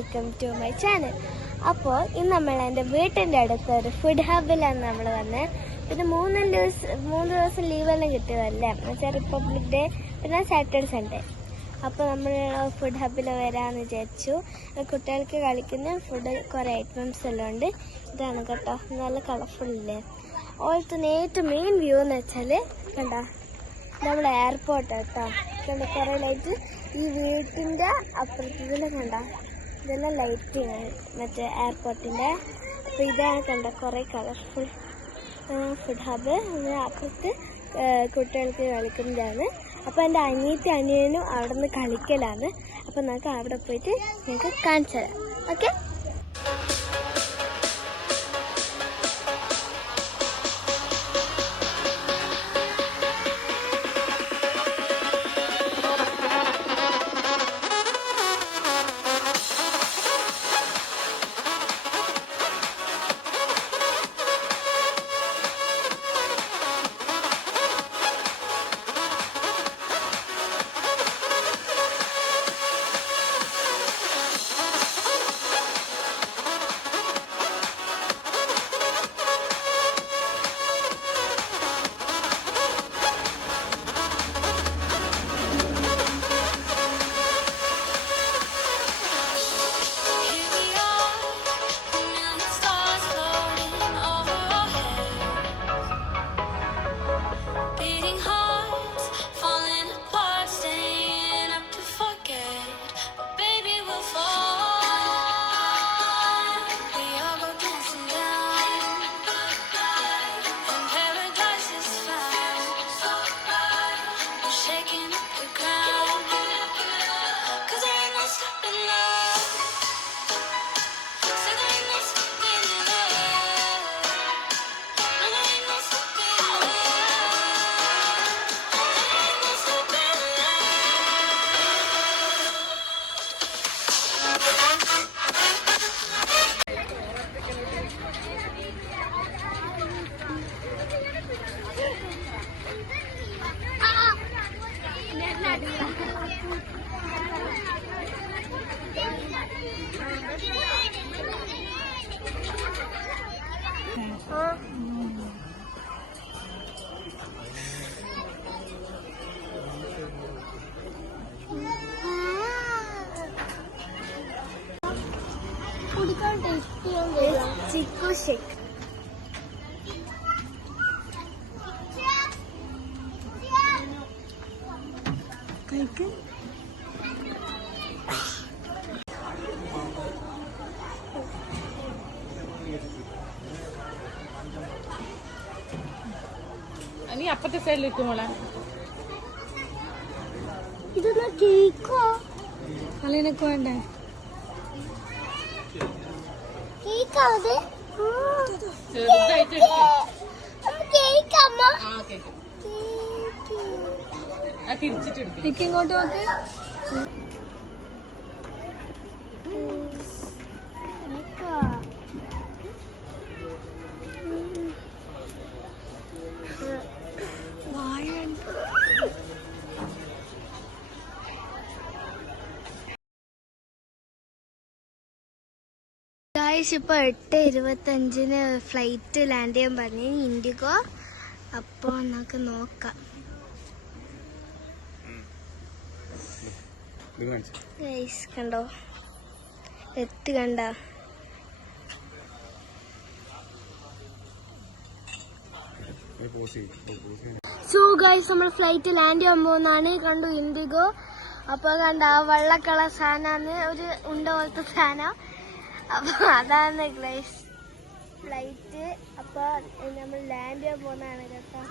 Welcome to my channel. അപ്പോൾ ഇന്ന് നമ്മൾ എൻ്റെ വീട്ടിൻ്റെ അടുത്ത് ഒരു ഫുഡ് ഹബിലാണ് നമ്മൾ വന്നത്. പിന്നെ മൂന്ന് ദിവസം ലീവെല്ലാം കിട്ടിയതല്ലേ, എന്നുവെച്ചാൽ റിപ്പബ്ലിക് ഡേ പിന്നെ സാറ്റർഡേ സൺഡേ. അപ്പോൾ നമ്മൾ ഫുഡ് ഹബിൽ വരാമെന്ന് വിചാരിച്ചു. കുട്ടികൾക്ക് കളിക്കുന്ന ഫുഡ് കുറേ ഐറ്റംസ് എല്ലാം ഉണ്ട്. ഇതാണ് കേട്ടോ, നല്ല കളർഫുള്ളില്ലേ. ഓൾത്ത് ഏറ്റവും മെയിൻ വ്യൂ എന്ന് വെച്ചാൽ കണ്ടോ, നമ്മുടെ എയർപോർട്ട് കേട്ടോ. കണ്ട കുറേ ലൈറ്റ് ഈ വീട്ടിൻ്റെ അപ്പുറത്തിൽ കണ്ട, ഇതെല്ലാം ലൈറ്റിങ് മറ്റേ എയർപോർട്ടിൻ്റെ. അപ്പോൾ ഇതാണ് കണ്ട കുറേ കളർഫുൾ ഫുഡ് ഹബ്. അപ്പുറത്ത് കുട്ടികൾക്ക് കളിക്കുന്നതാണ്. അപ്പോൾ എൻ്റെ അനിയനും അവിടെ നിന്ന് കളിക്കലാണ്. അപ്പോൾ നമുക്ക് അവിടെ പോയിട്ട് നിങ്ങൾക്ക് കാണിച്ചു തരാം. ഓക്കെ. ചിക്കു ഷേക്ക്. കഴിക്കും. നീ അപ്പത്തെ സൈഡിൽ വെക്കുമ്പോളെ ഇതൊന്ന് കേക്കോ അല്ലെനക്ക് വേണ്ടേ? കേക്കാവത് ഇങ്ങോട്ട് നോക്ക്. ഇപ്പോൾ 8:25 ഫ്ലൈറ്റ് ലാൻഡ് ചെയ്യാൻ പറഞ്ഞു ഇൻഡിഗോ. അപ്പോൾ നമുക്ക് നോക്കാം. കണ്ടോ കണ്ടോ. സോ ഗൈസ്, നമ്മൾ ഫ്ലൈറ്റ് ലാൻഡ് ചെയ്യാൻ പോകുന്നതാണ്. കണ്ടു ഇൻഡിഗോ. അപ്പോൾ കണ്ട വെള്ള കളർ സാധനമാണ്, ഒരു ഉണ്ട പോലത്തെ സാധനം. അപ്പൊ അതാണ് ഗൈസ് ഫ്ലൈറ്റ്. അപ്പൊ നമ്മൾ ലാൻഡ് ചെയ്യാൻ പോകുന്നതാണ് കേട്ടോ.